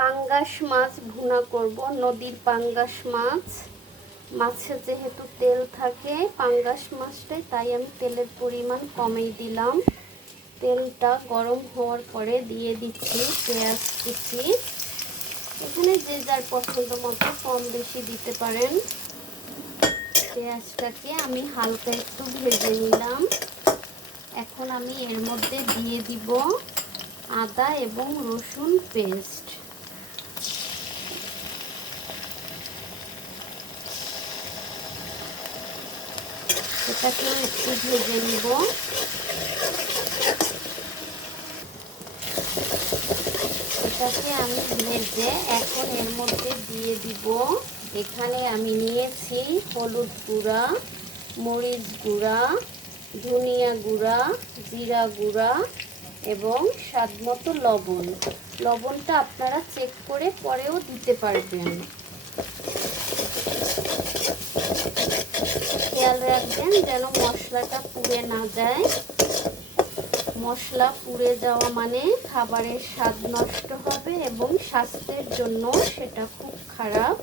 পাঙ্গাস মাছ ভুনা করব। নদীর পাঙ্গাস মাছ, মাছে যেহেতু তেল থাকে পাঙ্গাস মাছটাই, তাই আমি তেলের পরিমাণ কমিয়ে দিলাম। তেলটা গরম হওয়ার পরে দিয়ে দিচ্ছি পেঁয়াজ কুচি। এখানে যে যার পছন্দ মতো কম বেশি দিতে পারেন। পেঁয়াজটাকে আমি হালকা একটু ভেজে নিলাম। এখন আমি এর মধ্যে দিয়ে দিব আদা এবং রসুন পেস্ট। এটাকেও একটু ভেজে নিব। এটাকে আমি ভেজে এখন এর মধ্যে দিয়ে দিব, এখানে আমি নিয়েছি হলুদ গুঁড়া, মরিচ গুঁড়া, ধনিয়া গুঁড়া, জিরা গুঁড়া এবং স্বাদমতো লবণ। লবণটা আপনারা চেক করে পরেও দিতে পারবেন। খেয়াল রাখবেন যেন মশলাটা পুড়ে না যায়। মশলা পুড়ে যাওয়া মানে খাবারের স্বাদ নষ্ট হবে এবং স্বাস্থ্যের জন্য সেটা খুব খারাপ।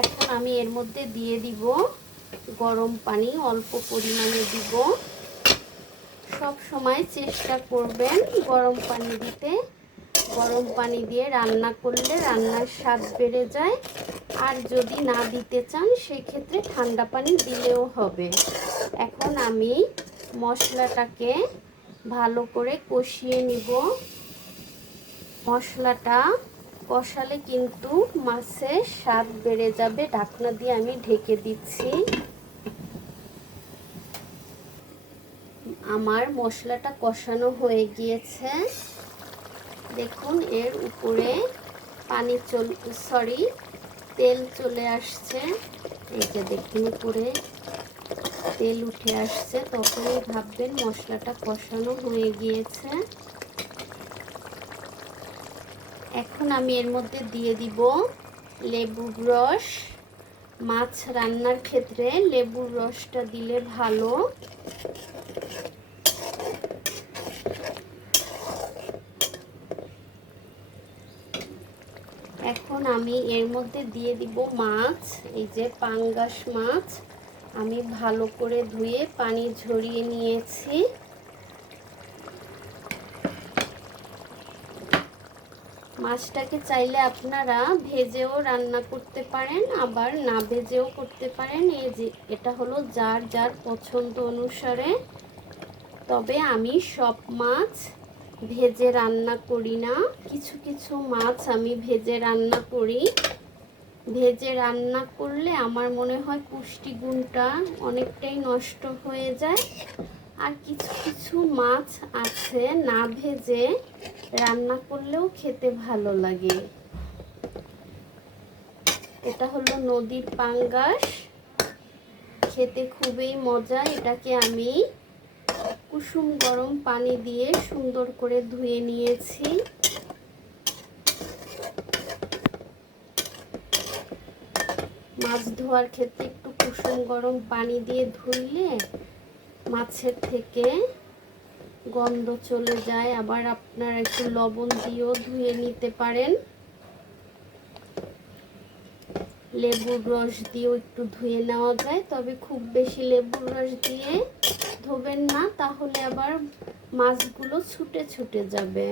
এখন আমি এর মধ্যে দিয়ে দিব গরম পানি, অল্প পরিমাণে দিব। সব সময় চেষ্টা করবেন গরম পানি দিতে। গরম পানি দিয়ে রান্না করলে রান্নার স্বাদ বেড়ে যায়। আর যদি না দিতে চান সেক্ষেত্রে ঠান্ডা পানি দিলেও হবে। এখন আমি মশলাটাকে ভালো করে কষিয়ে নিব। মশলাটা কষালে কিন্তু মাছের স্বাদ বেড়ে যাবে। ঢাকনা দিয়ে আমি ঢেকে দিচ্ছি। আমার মশলাটা কষানো হয়ে গিয়েছে। দেখুন এর উপরে তেল চলে আসছে। এই যে দেখুন উপরে তেল উঠে আসছে, তখনই ভাববেন মশলাটা কষানো হয়ে গিয়েছে। এখন আমি এর মধ্যে দিয়ে দিব লেবুর রস। মাছ রান্নার ক্ষেত্রে লেবুর রসটা দিলে ভালো। এখন আমি এর মধ্যে দিয়ে দিব মাছ। এই যে পাঙ্গাস মাছ আমি ভালো করে ধুয়ে পানি ঝরিয়ে নিয়েছি। মাছটাকে চাইলে আপনারা ভেজেও রান্না করতে পারেন, আবার না ভেজেও করতে পারেন। এই যে এটা হলো যার যার পছন্দ অনুসারে। তবে আমি সব মাছ ভেজে রান্না করি না, কিছু কিছু মাছ আমি ভেজে রান্না করি। ভেজে রান্না করলে আমার মনে হয় পুষ্টিগুণটা অনেকটাই নষ্ট হয়ে যায়। আর কিছু কিছু মাছ আছে না ভেজে রান্না করলেও খেতে ভালো লাগে। এটা হলো নদীর পাঙ্গাস, খেতে খুবই মজা। এটাকে আমি কুসুম গরম পানি দিয়ে সুন্দর করে ধুয়ে নিয়েছি। মাছ ধোয়ার ক্ষেত্রে একটু কুসুম গরম পানি দিয়ে ধুইলে মাছের থেকে গন্ধ চলে যায়। আবার আপনারা একটু লবণ দিয়েও ধুয়ে নিতে পারেন। লেবুর রস দিয়েও একটু ধুয়ে নেওয়া যায়, তবে খুব বেশি লেবুর রস দিয়ে ধোবেন না, তাহলে আবার মাছগুলো ছুটে ছুটে যাবে।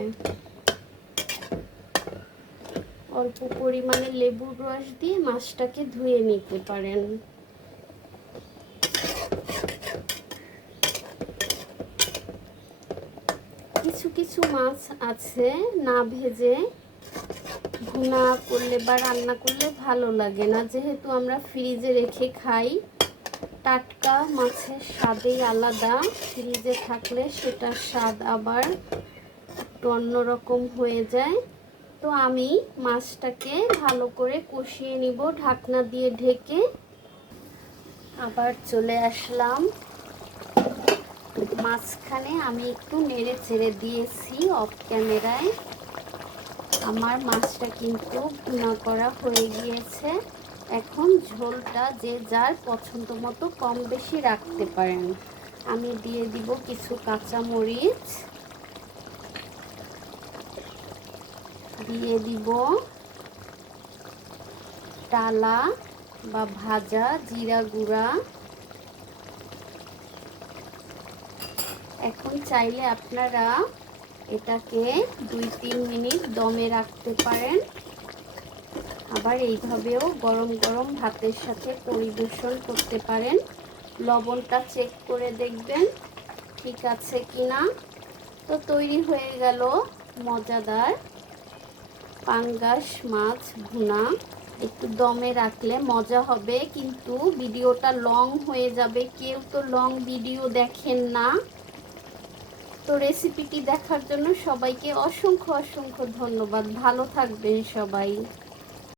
অল্প পরিমাণে লেবুর রস দিয়ে মাছটাকে ধুয়ে নিতে পারেন। কিছু কিছু মাছ আছে না ভেজে ভুনা করলে বা রান্না করলে ভালো লাগে না, যেহেতু আমরা ফ্রিজে রেখে খাই। টাটকা মাছের স্বাদই আলাদা। ফ্রিজে থাকলে সেটার স্বাদ আবার একটু অন্যরকম হয়ে যায়। তো আমি মাছটাকে ভালো করে কষিয়ে নিব ঢাকনা দিয়ে ঢেকে। আবার চলে আসলাম। মাঝখানে আমি একটু নেড়ে চেড়ে দিয়েছি অফ ক্যামেরায়। আমার মাছটা কিন্তু ভুনা করা হয়ে গিয়েছে। এখন ঝোলটা যে যার পছন্দ মতো কম বেশি রাখতে পারেন। আমি দিয়ে দিব কিছু কাঁচামরিচ, দিয়ে দিব টালা বা ভাজা জিরা গুঁড়া। এখন চাইলে আপনারা এটাকে 2-3 মিনিট দমে রাখতে পারেন। আবার এইভাবেও গরম গরম ভাতের সাথে পরিবেশন করতে পারেন। লবণটা চেক করে দেখবেন ঠিক আছে কিনা। তো তৈরি হয়ে গেল মজাদার পাঙ্গাস মাছ ভুনা। একটু দমে রাখলে মজা হবে, কিন্তু ভিডিওটা লং হয়ে যাবে, কেউ তো লং ভিডিও দেখেন না। তো রেসিপিটি দেখার জন্য সবাইকে অসংখ্য অসংখ্য ধন্যবাদ। ভালো থাকবেন সবাই।